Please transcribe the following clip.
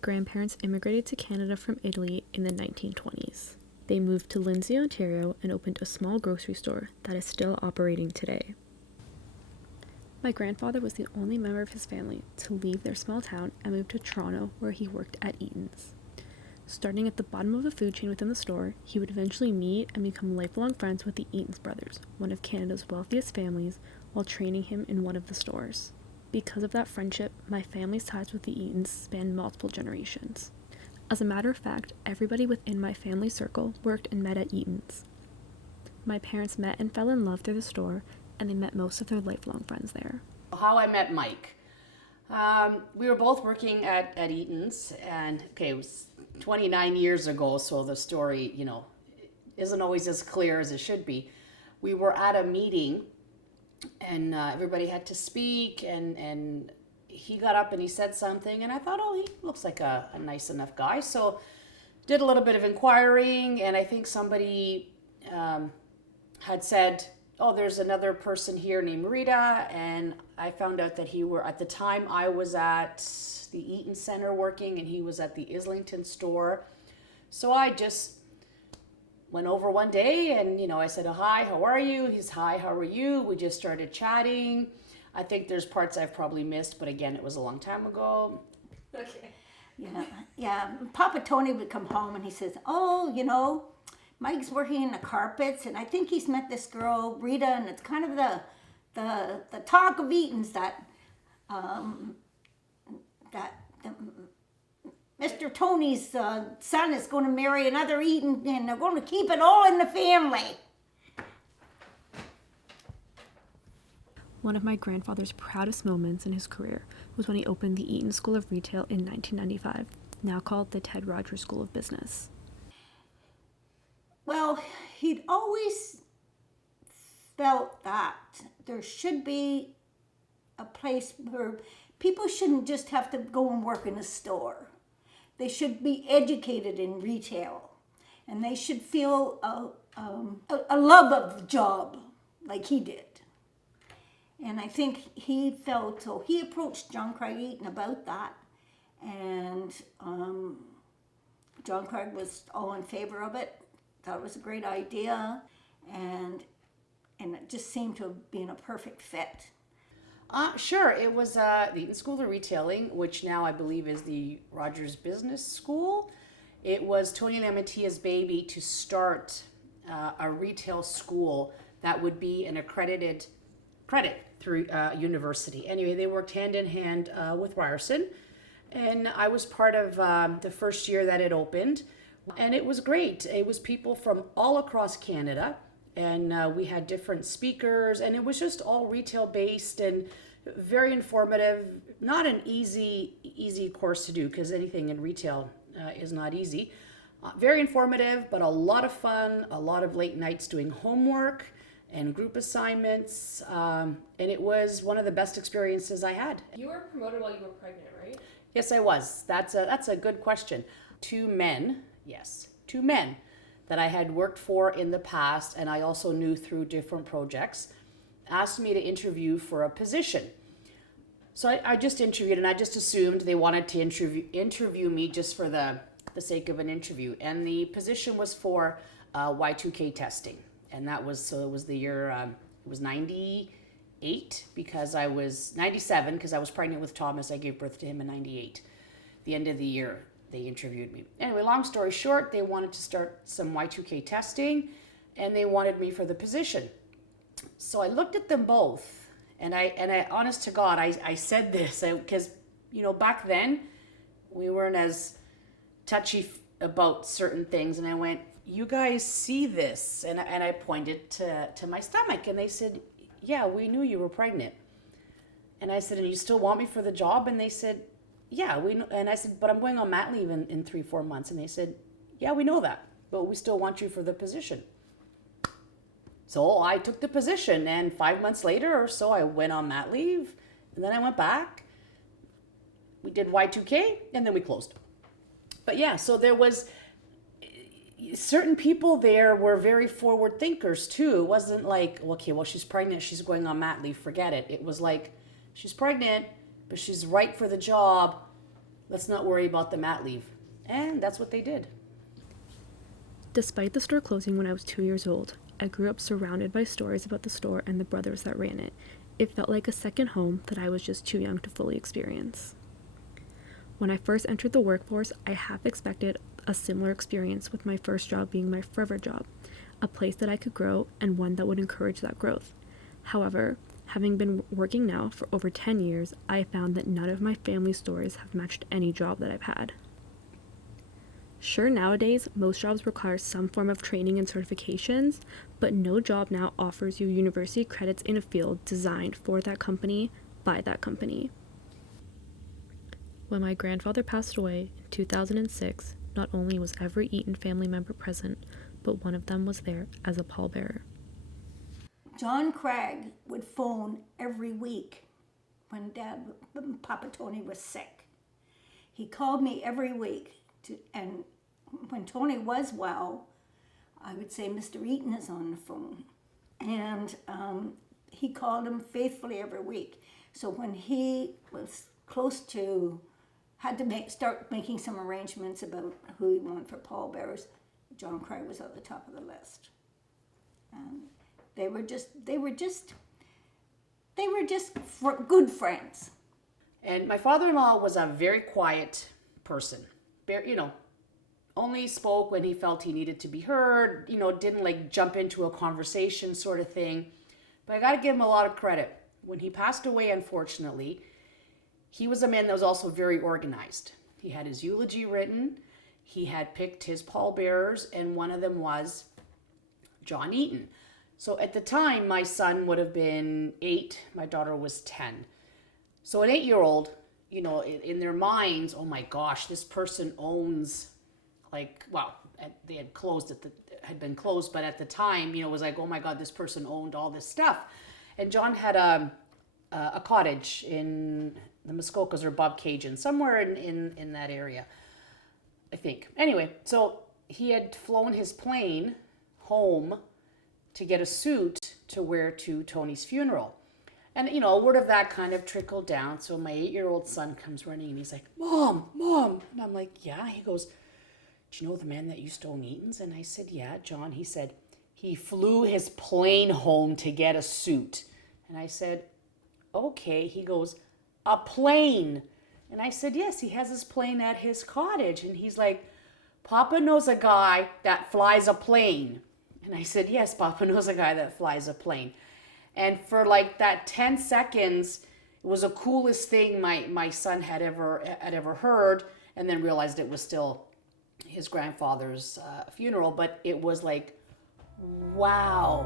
grandparents immigrated to Canada from Italy in the 1920s. They moved to Lindsay, Ontario, and opened a small grocery store that is still operating today. My grandfather was the only member of his family to leave their small town and move to Toronto, where he worked at Eaton's. Starting at the bottom of the food chain within the store, he would eventually meet and become lifelong friends with the Eaton's brothers, one of Canada's wealthiest families, while training him in one of the stores. Because of that friendship, my family's ties with the Eatons spanned multiple generations. As a matter of fact, everybody within my family circle worked and met at Eaton's. My parents met and fell in love through the store, and they met most of their lifelong friends there. How I met Mike. We were both working at Eaton's, and it was 29 years ago, so the story, isn't always as clear as it should be. We were at a meeting, and everybody had to speak, and he got up and he said something, and I thought, he looks like a nice enough guy. So did a little bit of inquiring, and I think somebody had said, there's another person here named Rita, and I found out that at the time I was at the Eaton Center working, and he was at the Islington store. So I just went over one day, and I said, hi, how are you? He's, hi, how are you? We just started chatting. I think there's parts I've probably missed, but again, it was a long time ago. Okay. Yeah. Papa Tony would come home and he says, Mike's working in the carpets, and I think he's met this girl, Rita, and it's kind of the talk of Eaton's that Mr. Tony's son is going to marry another Eaton, and they're going to keep it all in the family. One of my grandfather's proudest moments in his career was when he opened the Eaton School of Retail in 1995, now called the Ted Rogers School of Business. Well, he'd always felt that there should be a place where people shouldn't just have to go and work in a store. They should be educated in retail, and they should feel a love of the job like he did. And I think he felt, so he approached John Craig Eaton about that, and John Craig was all in favor of it. Thought it was a great idea, and it just seemed to have been a perfect fit. Sure, it was the Eaton School of Retailing, which now I believe is the Rogers Business School. It was Tony and Amatia's baby to start a retail school that would be an accredited credit through university. Anyway, they worked hand in hand with Ryerson, and I was part of the first year that it opened. And it was great. It was people from all across Canada, and we had different speakers, and it was just all retail based and very informative. Not an easy course to do, because anything in retail is not easy. Very informative, but a lot of fun, a lot of late nights doing homework and group assignments, and it was one of the best experiences I had. You were promoted while you were pregnant, right? Yes, I was. That's a good question. Two men that I had worked for in the past, and I also knew through different projects, asked me to interview for a position. So I just interviewed, and I just assumed they wanted to interview me just for the sake of an interview. And the position was for Y2K testing. And it was the year, it was 98, because I was 97, because I was pregnant with Thomas. I gave birth to him in 98. The end of the year, they interviewed me. Anyway, long story short, they wanted to start some Y2K testing, and they wanted me for the position. So I looked at them both, and I honest to God, I said this, because, back then, we weren't as touchy about certain things, and I went, you guys see this? And I pointed to my stomach, and they said, yeah, we knew you were pregnant. And I said, and you still want me for the job? And they said, yeah, we know. And I said, but I'm going on mat leave in 3-4 months. And they said, yeah, we know that, but we still want you for the position. So I took the position, and 5 months later or so, I went on mat leave, and then I went back. We did Y2K, and then we closed. But yeah, so there was certain people there were very forward thinkers too. It wasn't like, okay, well, she's pregnant, she's going on mat leave, forget it. It was like, she's pregnant, but she's right for the job. Let's not worry about the mat leave. And that's what they did. Despite the store closing when I was 2 years old, I grew up surrounded by stories about the store and the brothers that ran it. It felt like a second home that I was just too young to fully experience. When I first entered the workforce, I half expected a similar experience, with my first job being my forever job, a place that I could grow and one that would encourage that growth. However, having been working now for over 10 years, I found that none of my family stories have matched any job that I've had. Sure, nowadays, most jobs require some form of training and certifications, but no job now offers you university credits in a field designed for that company, by that company. When my grandfather passed away in 2006, not only was every Eaton family member present, but one of them was there as a pallbearer. John Craig would phone every week when Papa Tony was sick. He called me every week, and when Tony was well, I would say, Mr. Eaton is on the phone. And he called him faithfully every week. So when he was close to, had to start making some arrangements about who he wanted for pallbearers, John Craig was at the top of the list. They were just good friends. And my father-in-law was a very quiet person. Only spoke when he felt he needed to be heard, didn't like jump into a conversation sort of thing. But I got to give him a lot of credit. When he passed away, unfortunately, he was a man that was also very organized. He had his eulogy written. He had picked his pallbearers, and one of them was John Eaton. So at the time, my son would have been 8, my daughter was 10. So an 8-year-old, in their minds, oh my gosh, this person owns, they had been closed, but at the time, it was like, oh my God, this person owned all this stuff. And John had a cottage in the Muskokas or Bobcaygeon, somewhere in that area, I think. Anyway, so he had flown his plane home to get a suit to wear to Tony's funeral. And, word of that kind of trickled down. So my 8-year-old son comes running and he's like, Mom. And I'm like, yeah. He goes, do you know the man that used to own Eaton's? And I said, yeah, John. He said, he flew his plane home to get a suit. And I said, okay. He goes, a plane. And I said, yes, he has his plane at his cottage. And he's like, Papa knows a guy that flies a plane. And I said, yes, Papa knows a guy that flies a plane. And for like that 10 seconds, it was the coolest thing my son had ever heard, and then realized it was still his grandfather's funeral. But it was like, wow.